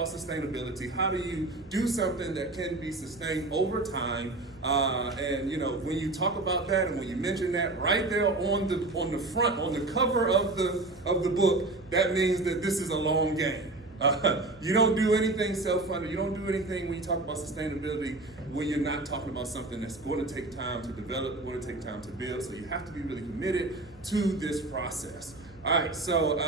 about sustainability? How do you do something that can be sustained over time? And when you talk about that and when you mention that right there on the front, on the cover of the book, that means that this is a long game. You don't do anything self-funded. You don't do anything when you talk about sustainability when you're not talking about something that's going to take time to develop, going to take time to build. So you have to be really committed to this process. All right, so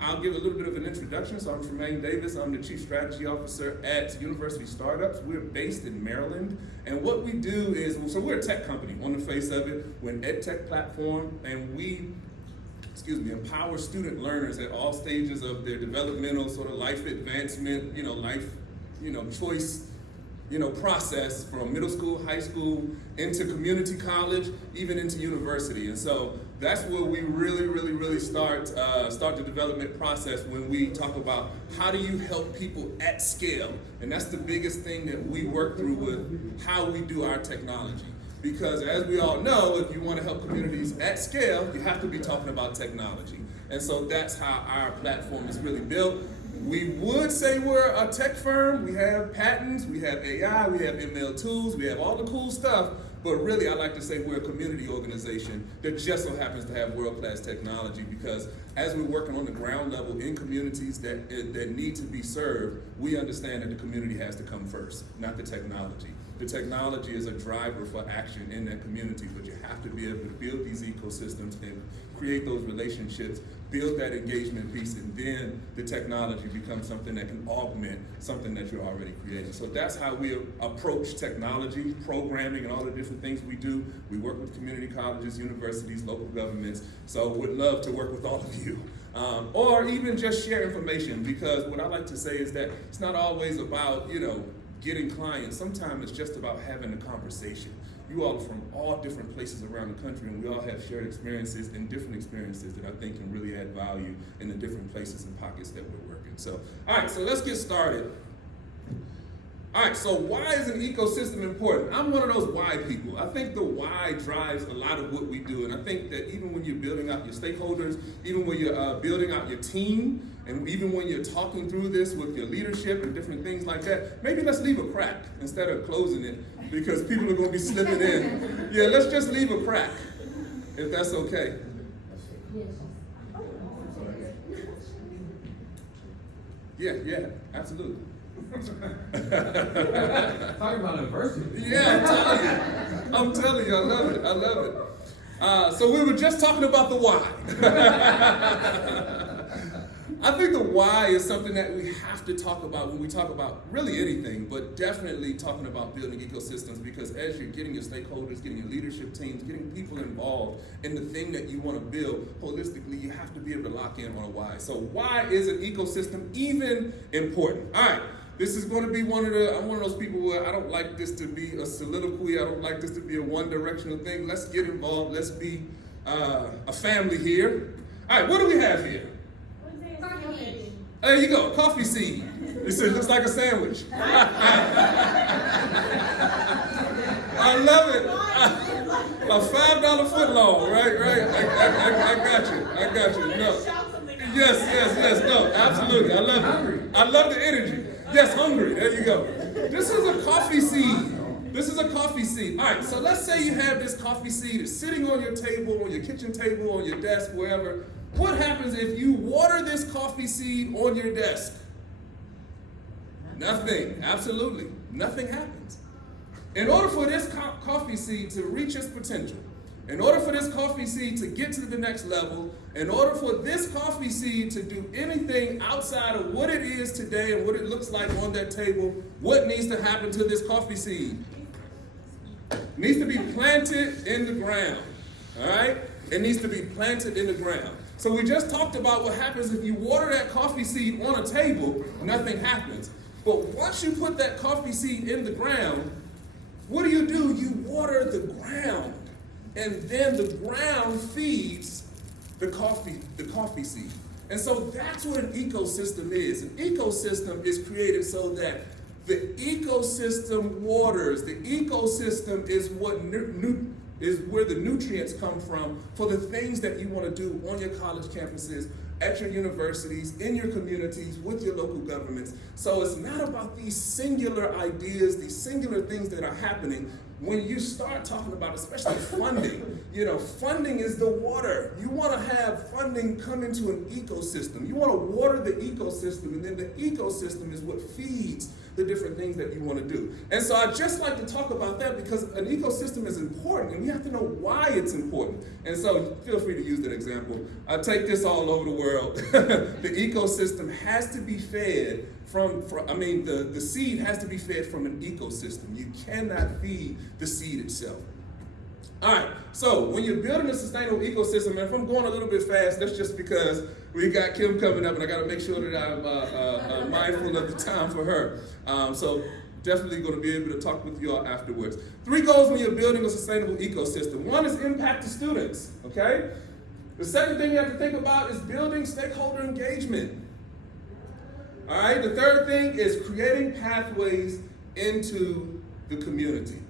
I'll give a little bit of an introduction. So I'm Tremain Davis. I'm the Chief Strategy Officer at University Startups. We're based in Maryland. And what we do is, so we're a tech company on the face of it. We're an ed tech platform, and we empower student learners at all stages of their developmental sort of life advancement, choice, process from middle school, high school, into community college, even into university. And so that's where we really start the development process when we talk about how do you help people at scale. And that's the biggest thing that we work through with how we do our technology. Because as we all know, if you want to help communities at scale, you have to be talking about technology. And so that's how our platform is really built. We would say we're a tech firm. We have patents, we have AI, we have ML tools, we have all the cool stuff. But really, I like to say we're a community organization that just so happens to have world-class technology, because as we're working on the ground level in communities that need to be served, we understand that the community has to come first, not the technology. The technology is a driver for action in that community, but you have to be able to build these ecosystems and create those relationships, build that engagement piece, and then the technology becomes something that can augment something that you're already creating. So that's how we approach technology, programming, and all the different things we do. We work with community colleges, universities, local governments, so we'd love to work with all of you. Or even just share information, because what I like to say is that it's not always about, getting clients. Sometimes it's just about having a conversation. You all are from all different places around the country, and we all have shared experiences and different experiences that I think can really add value in the different places and pockets that we're working. So, all right, so let's get started. All right, so why is an ecosystem important? I'm one of those why people. I think the why drives a lot of what we do, and I think that even when you're building out your stakeholders, even when you're building out your team, and even when you're talking through this with your leadership and different things like that, maybe let's leave a crack instead of closing it, because people are going to be slipping in. Yeah, let's just leave a crack, if that's okay. Yeah, absolutely. Talking about adversity. Yeah, I'm telling you, I love it. So we were just talking about the why. I think the why is something that we have to talk about when we talk about really anything, but definitely talking about building ecosystems, because as you're getting your stakeholders, getting your leadership teams, getting people involved in the thing that you want to build holistically, you have to be able to lock in on a why. So why is an ecosystem even important? All right. This is going to be I'm one of those people where I don't like this to be a soliloquy. I don't like this to be a one-directional thing. Let's get involved. Let's be a family here. All right, what do we have here? There you go, coffee seed. It looks like a sandwich. I love it. A $5 footlong, right? I got you. No. Yes. No, absolutely. I love it. I love the energy. Yes, hungry. There you go. This is a coffee seed. All right, so let's say you have this coffee seed. It's sitting on your table, on your kitchen table, on your desk, wherever. What happens if you water this coffee seed on your desk? Nothing. Absolutely. Nothing happens. In order for this coffee seed to reach its potential, in order for this coffee seed to get to the next level, in order for this coffee seed to do anything outside of what it is today and what it looks like on that table, what needs to happen to this coffee seed? It needs to be planted in the ground. All right? It needs to be planted in the ground. So we just talked about what happens if you water that coffee seed on a table, nothing happens. But once you put that coffee seed in the ground, what do? You water the ground. And then the ground feeds the coffee seed. And so that's what an ecosystem is. An ecosystem is created so that the ecosystem waters. The ecosystem is what is where the nutrients come from for the things that you want to do on your college campuses, at your universities, in your communities, with your local governments. So it's not about these singular ideas, these singular things that are happening. When you start talking about, especially funding, funding is the water. You want to have funding come into an ecosystem. You want to water the ecosystem, and then the ecosystem is what feeds the different things that you want to do. And so I just like to talk about that because an ecosystem is important, and we have to know why it's important. And so feel free to use that example. I take this all over the world. The ecosystem has to be fed the seed has to be fed from an ecosystem. You cannot feed the seed itself. All right, so when you're building a sustainable ecosystem, and if I'm going a little bit fast, that's just because we got Kim coming up, and I got to make sure that I'm mindful of the time for her. So definitely going to be able to talk with you all afterwards. 3 goals when you're building a sustainable ecosystem. 1 is impact to students, okay? The second thing you have to think about is building stakeholder engagement. All right, the third thing is creating pathways into the community.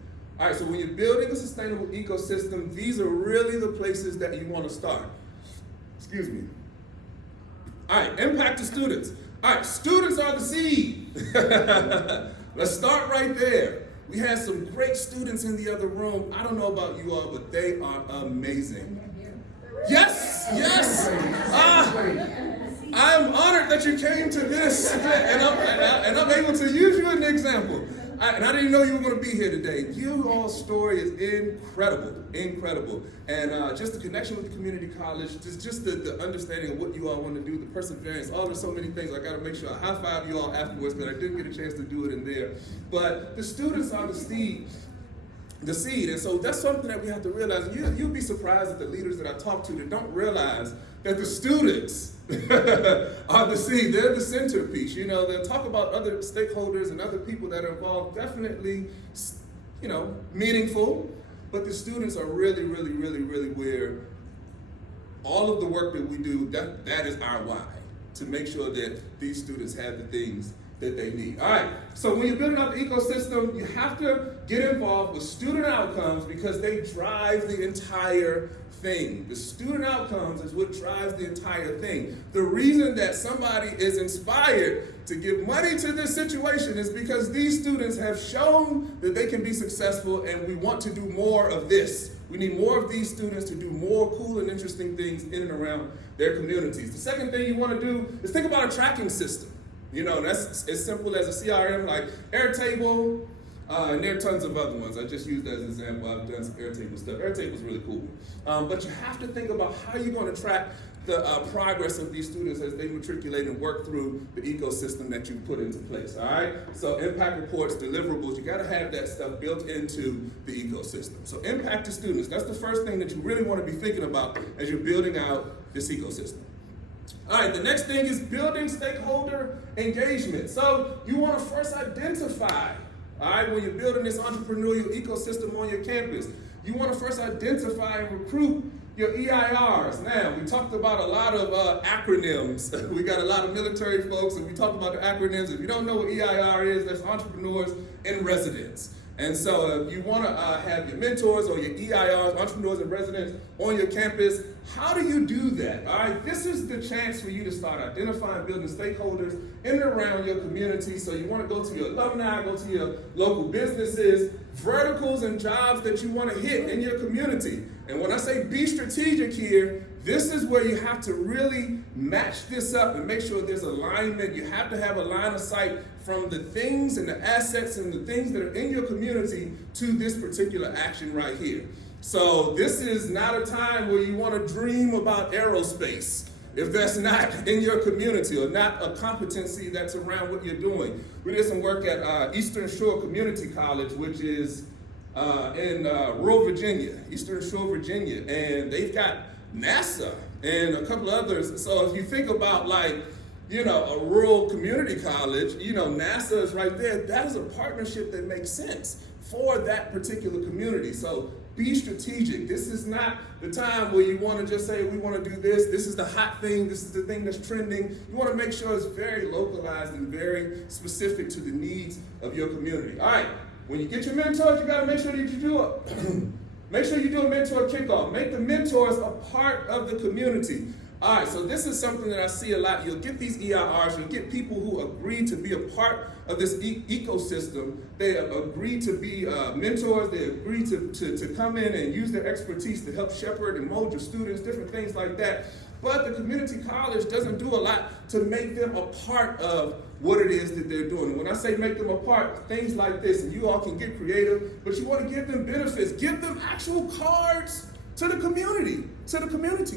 All right, so when you're building a sustainable ecosystem, these are really the places that you want to start. Excuse me. All right, impact to students. All right, students are the seed. Let's start right there. We had some great students in the other room. I don't know about you all, but they are amazing. Yes, yes. I'm honored that you came to this, and I'm able to use you as an example. And I didn't know you were going to be here today. You all's story is incredible. And just the connection with the community college, just the understanding of what you all want to do, the perseverance, all the so many things. I got to make sure I high five you all afterwards, because I didn't get a chance to do it in there. But the students are the seed. And so that's something that we have to realize. You'll be surprised at the leaders that I talk to that don't realize that the students are the seed. They're the centerpiece. They'll talk about other stakeholders and other people that are involved, definitely, meaningful, but the students are really where all of the work that we do, that is our why, to make sure that these students have the things that they need. All right, so when you're building out the ecosystem, you have to get involved with student outcomes because they drive the entire thing. The student outcomes is what drives the entire thing. The reason that somebody is inspired to give money to this situation is because these students have shown that they can be successful, and we want to do more of this. We need more of these students to do more cool and interesting things in and around their communities. The second thing you want to do is think about a tracking system. That's as simple as a CRM like Airtable, and there are tons of other ones. I just used that as an example. I've done some Airtable stuff. Airtable's really cool. But you have to think about how you're going to track the progress of these students as they matriculate and work through the ecosystem that you put into place, all right? So impact reports, deliverables, you got to have that stuff built into the ecosystem. So impact to students, that's the first thing that you really want to be thinking about as you're building out this ecosystem. All right, the next thing is building stakeholder engagement. So you want to first identify, all right, when you're building this entrepreneurial ecosystem on your campus, you want to first identify and recruit your EIRs. Now, we talked about a lot of acronyms. We got a lot of military folks, and we talked about the acronyms. If you don't know what EIR is, that's Entrepreneurs in Residence. And so you want to have your mentors or your EIRs, Entrepreneurs in Residence, on your campus. How do you do that? All right, this is the chance for you to start identifying, building stakeholders in and around your community. So you want to go to your alumni, go to your local businesses, verticals and jobs that you want to hit in your community. And when I say be strategic here, this is where you have to really match this up and make sure there's alignment. You have to have a line of sight from the things and the assets and the things that are in your community to this particular action right here. So this is not a time where you want to dream about aerospace if that's not in your community or not a competency that's around what you're doing. We did some work at Eastern Shore Community College, which is in rural Virginia, Eastern Shore, Virginia, and they've got NACCE and a couple others. So if you think about a rural community college, NACCE is right there. That is a partnership that makes sense for that particular community. So be strategic. This is not the time where you want to just say, we want to do this. This is the hot thing. This is the thing that's trending. You want to make sure it's very localized and very specific to the needs of your community. All right. When you get your mentors, you got to make sure that you do it. Make sure you do a mentor kickoff. Make the mentors a part of the community. All right, so this is something that I see a lot. You'll get these EIRs, you'll get people who agree to be a part of this ecosystem. They agree to be mentors, they agree to come in and use their expertise to help shepherd and mold your students, different things like that. But the community college doesn't do a lot to make them a part of what it is that they're doing. When I say make them a part, things like this, and you all can get creative, but you want to give them benefits, give them actual cards to the community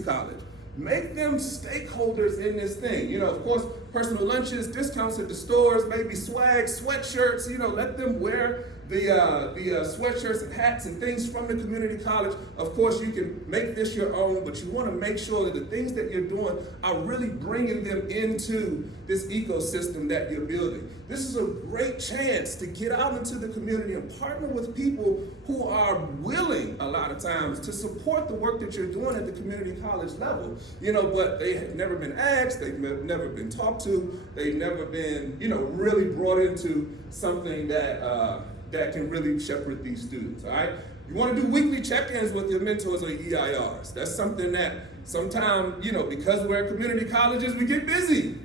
college. Make them stakeholders in this thing. You know, of course, personal lunches, discounts at the stores, maybe swag, sweatshirts, you know, let them wear the sweatshirts and hats and things from the community college. Of course, you can make this your own, but you want to make sure that the things that you're doing are really bringing them into this ecosystem that you're building. This is a great chance to get out into the community and partner with people who are willing, a lot of times, to support the work that you're doing at the community college level. You know, but they have never been asked, they've never been talked to, they've never been, you know, really brought into something that can really shepherd these students, all right? You want to do weekly check-ins with your mentors or EIRs. That's something that sometimes, you know, because we're at community colleges, we get busy.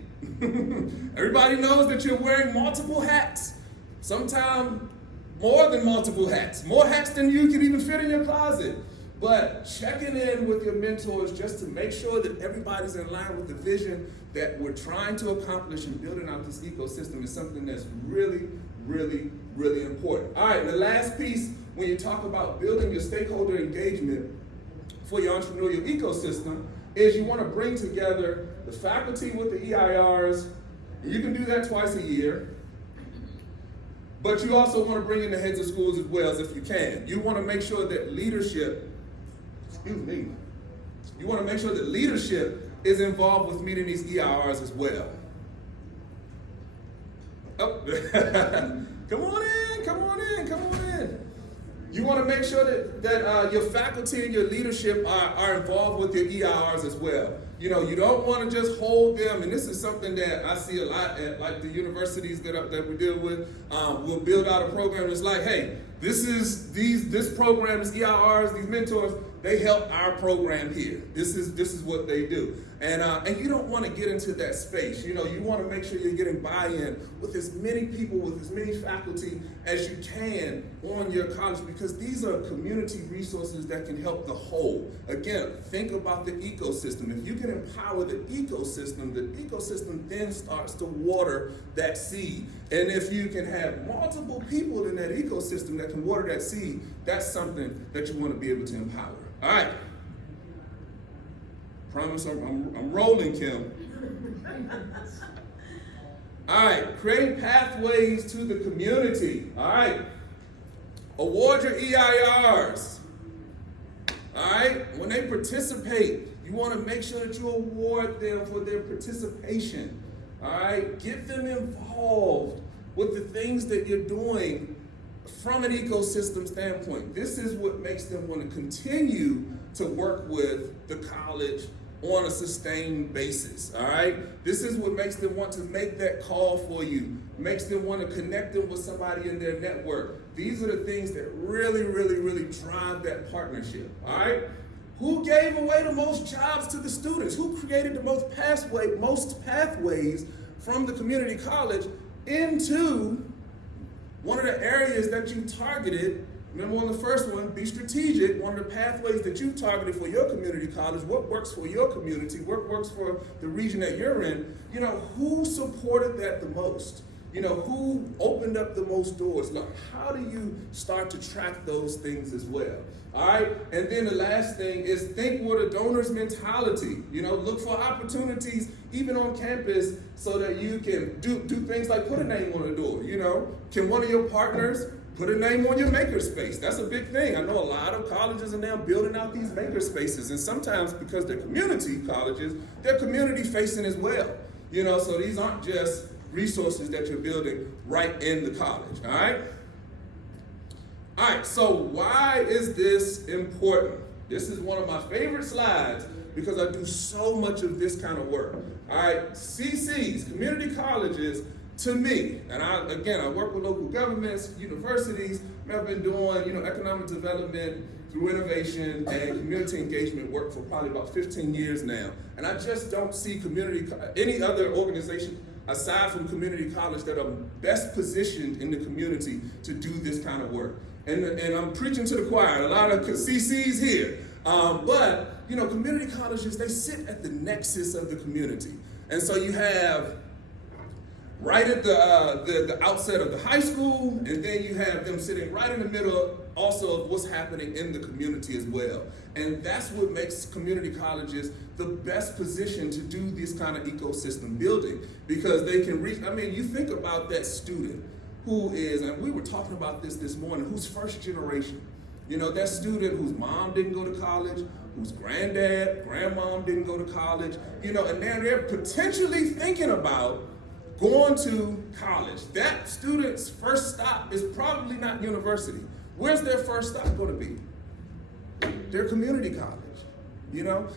Everybody knows that you're wearing multiple hats, sometimes more than multiple hats, more hats than you can even fit in your closet. But checking in with your mentors just to make sure that everybody's in line with the vision that we're trying to accomplish in building out this ecosystem is something that's really, really, really important. All right, and the last piece, when you talk about building your stakeholder engagement for your entrepreneurial ecosystem, is you want to bring together the faculty with the EIRs, and you can do that twice a year, but you also want to bring in the heads of schools as well, if you can. You want to make sure that leadership, you want to make sure that leadership is involved with meeting these EIRs as well. Oh. Come on in. You want to make sure that your faculty and your leadership are involved with your EIRs as well. You know, you don't want to just hold them, and this is something that I see a lot at like the universities that we deal with. We'll build out a program that's like, hey, this program, this EIRs, these mentors, they help our program here. This is what they do. And you don't want to get into that space. You know, you want to make sure you're getting buy-in with as many people, with as many faculty as you can on your college, because these are community resources that can help the whole. Again, think about the ecosystem. If you can empower the ecosystem then starts to water that seed. And if you can have multiple people in that ecosystem that can water that seed, that's something that you want to be able to empower. All right. Promise I'm rolling, Kim. All right, create pathways to the community. All right. Award your EIRs. All right. When they participate, you want to make sure that you award them for their participation. All right. Get them involved with the things that you're doing from an ecosystem standpoint. This is what makes them want to continue to work with the college on a sustained basis, all right? This is what makes them want to make that call for you, makes them want to connect them with somebody in their network. These are the things that really, really, really drive that partnership, all right? Who gave away the most jobs to the students? Who created the most pathways from the community college into one of the areas that you targeted? Remember on the first one, be strategic. One of the pathways that you targeted for your community college, what works for your community, what works for the region that you're in, you know, who supported that the most? You know, who opened up the most doors? Look, how do you start to track those things as well? All right, and then the last thing is think with a donor's mentality. You know, look for opportunities even on campus so that you can do things like put a name on the door. You know, can one of your partners put a name on your makerspace? That's a big thing. I know a lot of colleges are now building out these makerspaces, and sometimes because they're community colleges, they're community facing as well. You know, so these aren't just resources that you're building right in the college, all right? All right, so why is this important? This is one of my favorite slides because I do so much of this kind of work. All right, CCs, community colleges, to me, and I work with local governments, universities. I've been doing, economic development through innovation and community engagement work for probably about 15 years now. And I just don't see any other organization aside from community college that are best positioned in the community to do this kind of work. And I'm preaching to the choir, a lot of CCs here. But community colleges, they sit at the nexus of the community. And so you have right at the outset of the high school, and then you have them sitting right in the middle also of what's happening in the community as well. And that's what makes community colleges the best position to do this kind of ecosystem building, because they can reach, you think about that student who is, and we were talking about this morning, who's first generation. That student whose mom didn't go to college, whose grandmom didn't go to college, and now they're potentially thinking about going to college. That student's first stop is probably not university. Where's their first stop going to be? Their community college.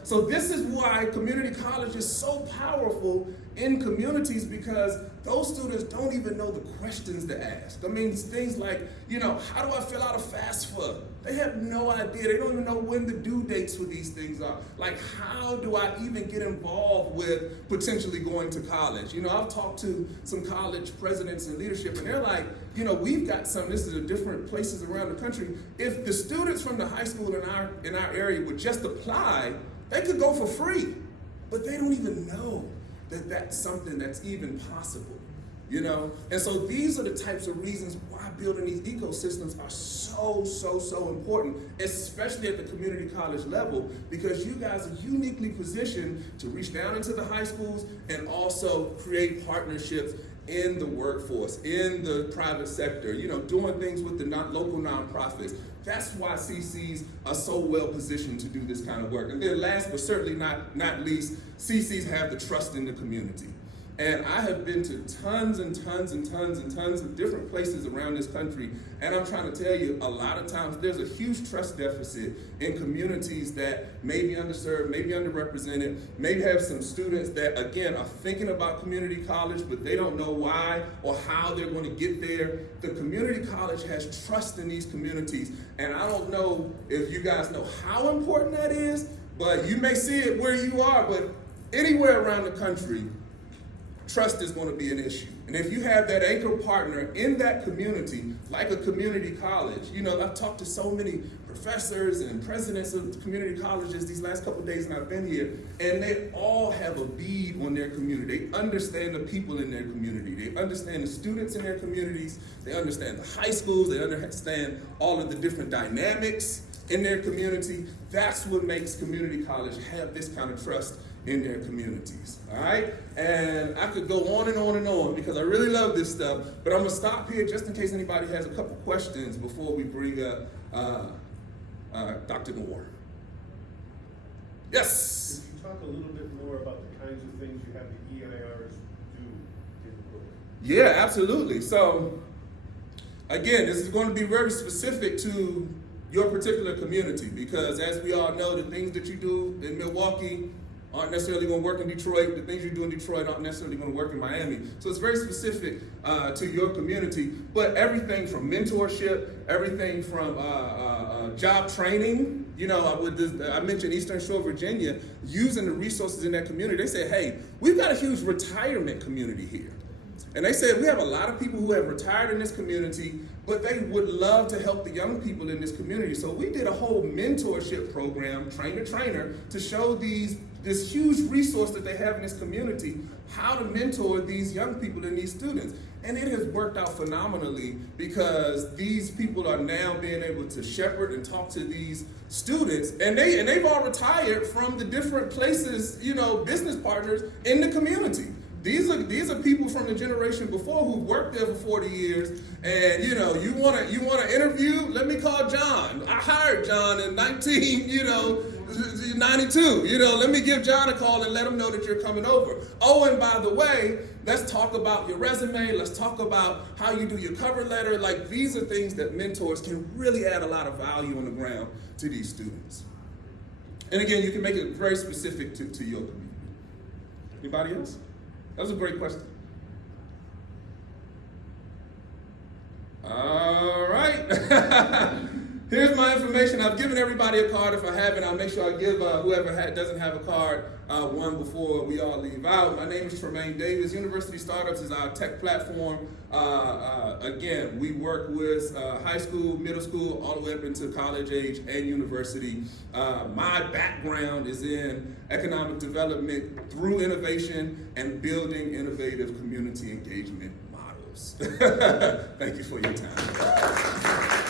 So this is why community college is so powerful in communities, because those students don't even know the questions to ask. Things like, how do I fill out a FAFSA? They have no idea. They don't even know when the due dates for these things are. Like, how do I even get involved with potentially going to college? I've talked to some college presidents and leadership, and they're like, we've got this is in different places around the country. If the students from the high school in our area would just apply, they could go for free. But they don't even know that that's something that's even possible. And so these are the types of reasons why building these ecosystems are so important, especially at the community college level, because you guys are uniquely positioned to reach down into the high schools and also create partnerships in the workforce, in the private sector, doing things with the local nonprofits. That's why CCs are so well positioned to do this kind of work. And then last but certainly not least, CCs have the trust in the community. And I have been to tons and tons of different places around this country, and I'm trying to tell you, a lot of times there's a huge trust deficit in communities that may be underserved, maybe underrepresented, maybe have some students that, again, are thinking about community college, but they don't know why or how they're going to get there. The community college has trust in these communities, and I don't know if you guys know how important that is, but you may see it where you are, but anywhere around the country, trust is going to be an issue. And if you have that anchor partner in that community, like a community college, I've talked to so many professors and presidents of community colleges these last couple of days, and I've been here, and they all have a bead on their community. They understand the people in their community. They understand the students in their communities. They understand the high schools. They understand all of the different dynamics in their community. That's what makes community college have this kind of trust in their communities, all right? And I could go on and on and on because I really love this stuff, but I'm gonna stop here just in case anybody has a couple questions before we bring up Dr. Moore. Yes? Could you talk a little bit more about the kinds of things you have the EIRs do in the program? Yeah, absolutely. So, again, this is going to be very specific to your particular community, because as we all know, the things that you do in Milwaukee aren't necessarily going to work in Detroit. The things you do in Detroit aren't necessarily going to work in Miami. So it's very specific to your community. But everything from mentorship, everything from job training. I mentioned Eastern Shore, Virginia, using the resources in that community. They said, hey, we've got a huge retirement community here. And they said, we have a lot of people who have retired in this community, but they would love to help the young people in this community. So we did a whole mentorship program, trainer, to show this huge resource that they have in this community, how to mentor these young people and these students. And it has worked out phenomenally, because these people are now being able to shepherd and talk to these students, and they've all retired from the different places, business partners in the community. These are people from the generation before who worked there for 40 years, and you want to interview? Let me call John. I hired John in 92. Let me give John a call and let him know that you're coming over. Oh, and by the way, let's talk about your resume. Let's talk about how you do your cover letter. Like, these are things that mentors can really add a lot of value on the ground to these students. And again, you can make it very specific to your community. Anybody else? That was a great question. All right. Here's my information. I've given everybody a card. If I haven't, I'll make sure I give whoever doesn't have a card one before we all leave out. My name is Tremain Davis. University Startups is our tech platform. Again, we work with high school, middle school, all the way up into college age and university. My background is in economic development through innovation and building innovative community engagement models. Thank you for your time.